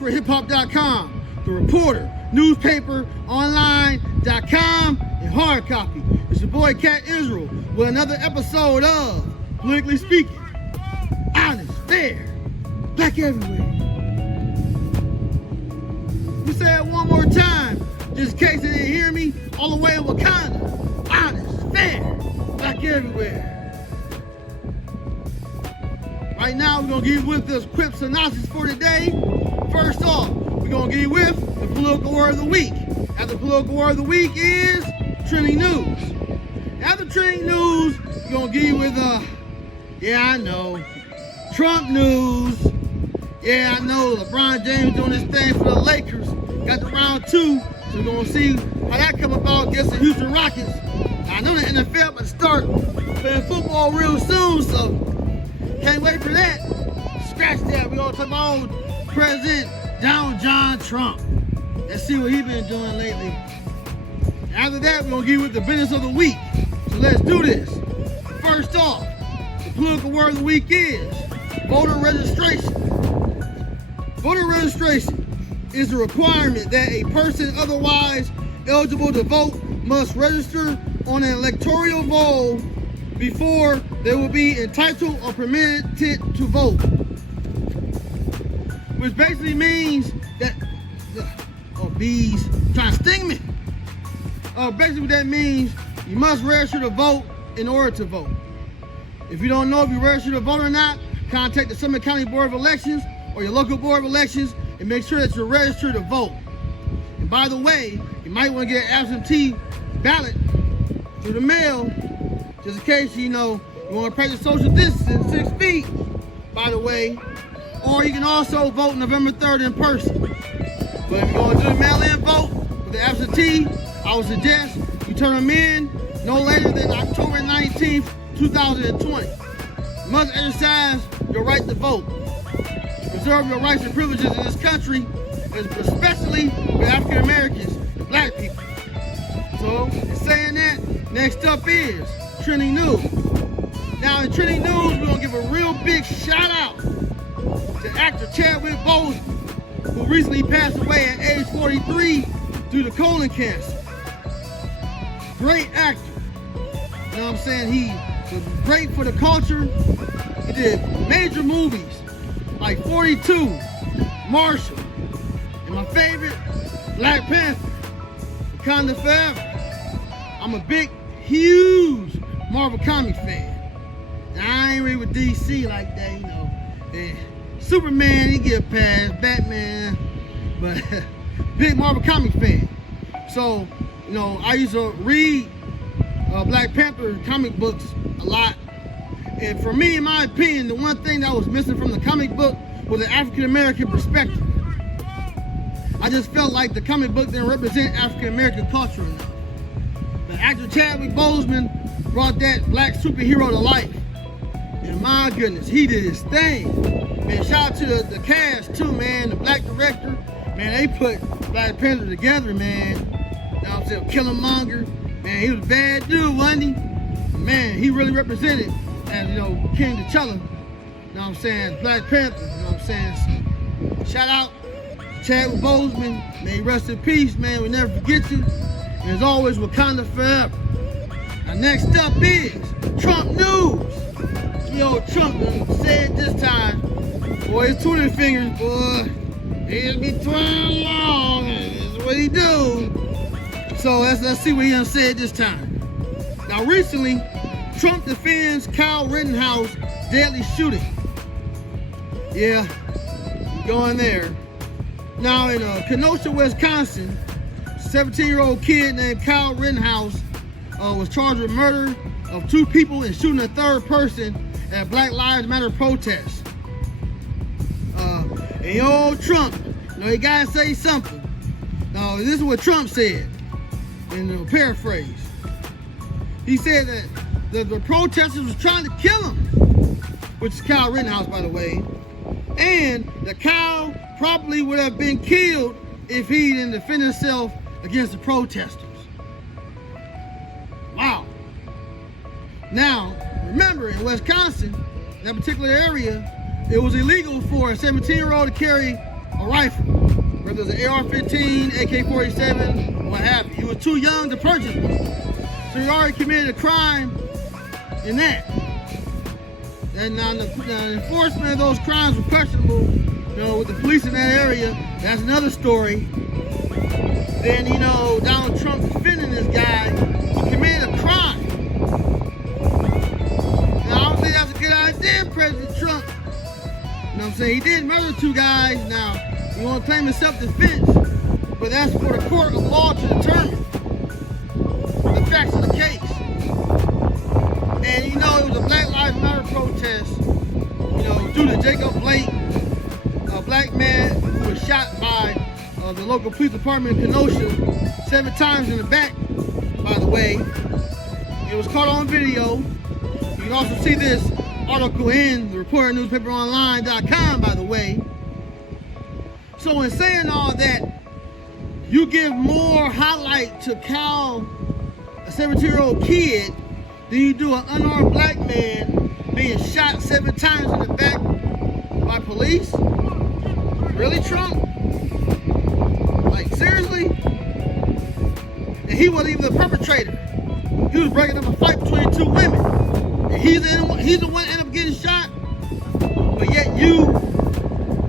BlackRedHipHop.com, The Reporter, newspaper, online.com, and hard copy. It's your boy Cat Israel with another episode of Politically Speaking. Honest, fair, black everywhere. We say it one more time, just in case they didn't hear me, all the way in Wakanda. Honest, fair, black everywhere. Right now, we're going to give you with this quick synopsis for today. First off, we're going to give you with the political word of the week. After the political word of the week is trending news. After trending news, we're going to give you with, yeah, I know, Trump news. Yeah, I know, LeBron James doing this thing for the Lakers. Got to round 2, so we're going to see how that come about against the Houston Rockets. I know the NFL about to start playing football real soon, so can't wait for that. Scratch that. We're going to talk about President Donald John Trump. Let's see what he's been doing lately. After that, we're going to give you with the business of the week. So let's do this. First off, the political word of the week is voter registration. Voter registration is a requirement that a person otherwise eligible to vote must register on an electoral roll before they will be entitled or permitted to vote. Which basically means that, bees trying to sting me. Basically what that means, you must register to vote in order to vote. If you don't know if you register to vote or not, contact the Summit County Board of Elections or your local Board of Elections and make sure that you're registered to vote. And by the way, you might want to get an absentee ballot through the mail, just in case, you want to practice social distancing, 6 feet, by the way. Or you can also vote November 3rd in person. But if you're going to do the mail-in vote with the absentee, I would suggest you turn them in no later than October 19th, 2020. You must exercise your right to vote. Preserve your rights and privileges in this country, especially for African Americans and black people. So, in saying that, next up is trending news. Now in trending news, we're gonna give a real big shout out to actor Chadwick, who recently passed away at age 43 due to colon cancer. Great actor. You know what I'm saying? He was great for the culture. He did major movies like 42, Marshall, and my favorite, Black Panther, Wakanda Forever. I'm a big, huge Marvel comic fan. Now, I ain't really with DC like that, Yeah. Superman, he get a pass, Batman, but big Marvel comic fan. So, I used to read Black Panther comic books a lot. And for me, in my opinion, the one thing that was missing from the comic book was an African-American perspective. I just felt like the comic book didn't represent African-American culture enough. The actor Chadwick Boseman brought that black superhero to life. And my goodness, he did his thing. Man, shout out to the cast too, man. The black director, man, they put Black Panther together, man. You know what I'm saying? Killmonger, man, he was a bad dude, wasn't he? Man, he really represented as, King T'Challa. You know what I'm saying? Black Panther, you know what I'm saying? So, shout out Chadwick Boseman, may he rest in peace, man. We never forget you. And as always, Wakanda forever. Now, next up is Trump news. Trump said this time, boy, his Twitter fingers, boy, he just be twirling along. That's what he do. So let's see what he done said this time. Now, recently, Trump defends Kyle Rittenhouse deadly shooting. Yeah, going there. Now in Kenosha, Wisconsin, 17-year-old kid named Kyle Rittenhouse was charged with murder of 2 people and shooting a 3rd person at a Black Lives Matter protest. And Trump, he gotta say something. Now this is what Trump said, in paraphrase. He said that the protesters was trying to kill him, which is Kyle Rittenhouse, by the way, and that Kyle probably would have been killed if he didn't defend himself against the protesters. Wow. Now, remember, in Wisconsin, that particular area, it was illegal for a 17-year-old to carry a rifle, whether it's an AR-15, AK-47, what have you. You were too young to purchase one. So you already committed a crime in that. And now the enforcement of those crimes were questionable, with the police in that area. That's another story. Then, Donald Trump defending this guy who committed a crime. Now, I don't think that's a good idea, President Trump. You know what I'm saying? He did murder 2 guys. Now, you want to claim it's self-defense, but that's for the court of law to determine the facts of the case. And, it was a Black Lives Matter protest, due to Jacob Blake, a black man who was shot by the local police department in Kenosha 7 times in the back, by the way. It was caught on video. You can also see this article in the reporternewspaperonline.com, by the way. So in saying all that, you give more highlight to Cal, a 17-year-old kid, than you do an unarmed black man being shot 7 times in the back by police? Really, Trump? Like, seriously? And he wasn't even the perpetrator. He was breaking up a fight between 2 women. And he's the one that ended up getting shot. But yet you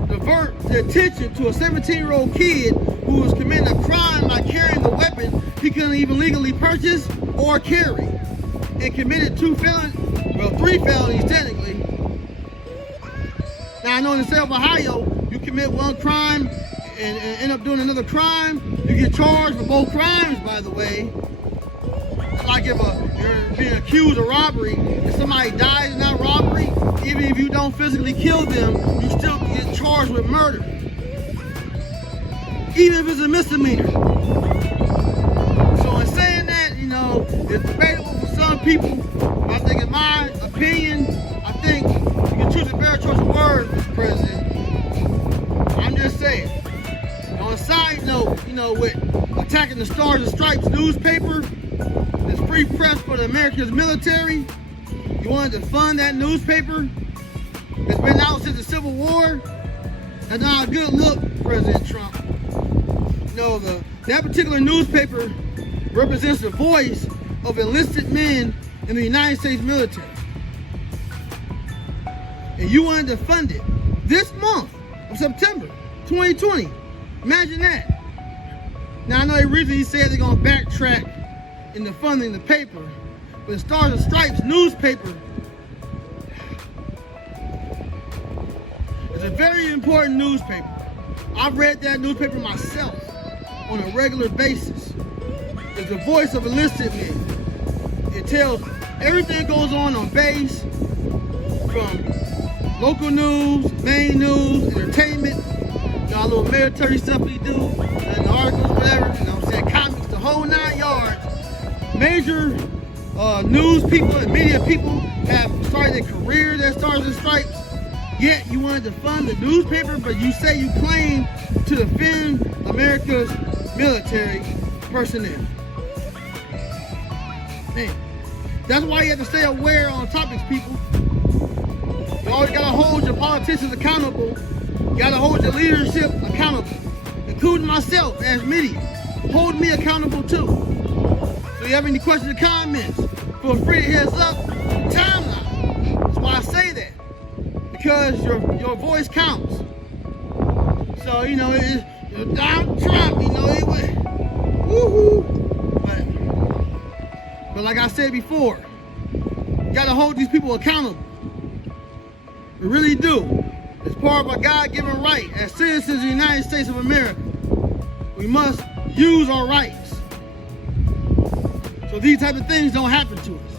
divert the attention to a 17-year-old kid who was committing a crime by carrying the weapon he couldn't even legally purchase or carry. And committed 3 felonies technically. Now I know in the state of Ohio, you commit one crime and end up doing another crime, you get charged for both crimes, by the way. Like if you're being accused of robbery and somebody dies in that robbery, even if you don't physically kill them, you still get charged with murder. Even if it's a misdemeanor. So in saying that, it's debatable for some people. I think in my opinion, I think you can choose a better choice of words, Mr. President. I'm just saying. On a side note, with attacking the Stars and Stripes newspaper, this free press for the America's military, you wanted to fund that newspaper that's been out since the Civil War? That's not a good look, President Trump. That particular newspaper represents the voice of enlisted men in the United States military. And you wanted to fund it this month of September 2020. Imagine that. Now I know they recently said they're going to backtrack in the funding the paper, but the Stars and Stripes newspaper is a very important newspaper. I've read that newspaper myself on a regular basis. It's the voice of enlisted men. It tells everything that goes on base, from local news, main news, entertainment, all little military stuff we do, and the articles, whatever, comics, the whole 9 yards. Major news people and media people have started their careers at Stars and Stripes, yet you wanted to fund the newspaper, but you say you claim to defend America's military personnel. Man, that's why you have to stay aware on topics, people. You always gotta hold your politicians accountable. You gotta hold your leadership accountable, including myself as media. Hold me accountable too. So if you have any questions or comments, feel free to hit us up on the timeline. That's why I say that, because your voice counts. So it's Donald Trump. It went woohoo. But like I said before, you gotta hold these people accountable. We really do. It's part of our God-given right as citizens of the United States of America. We must use our rights so these type of things don't happen to us.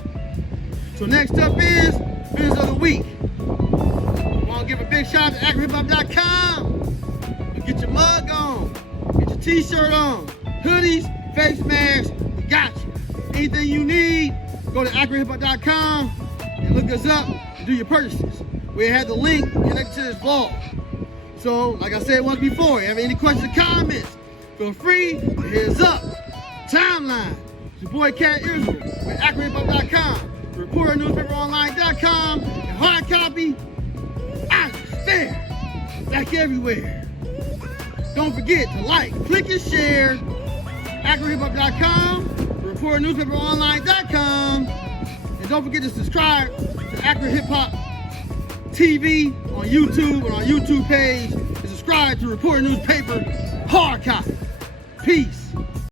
So next up is Business of the Week. I want to give a big shout out to AccuRateHipHop.com. Get your mug on, get your t-shirt on, hoodies, face masks, we got you. Anything you need, go to AccuRateHipHop.com and look us up and do your purchases. We have the link connected to this vlog. So, like I said once before, if you have any questions or comments, feel free to hit us up. Timeline. It's your boy Cat Israel with AccuRateHipHop.com, reporternewspaperonline.com, and hard copy. I understand. Like everywhere. Don't forget to like, click, and share AccurateHipHop.com, ReportNewspaperOnline.com, and don't forget to subscribe to Accurate Hip Hop TV on YouTube and our YouTube page, and subscribe to Report Newspaper Hard Copy. Peace.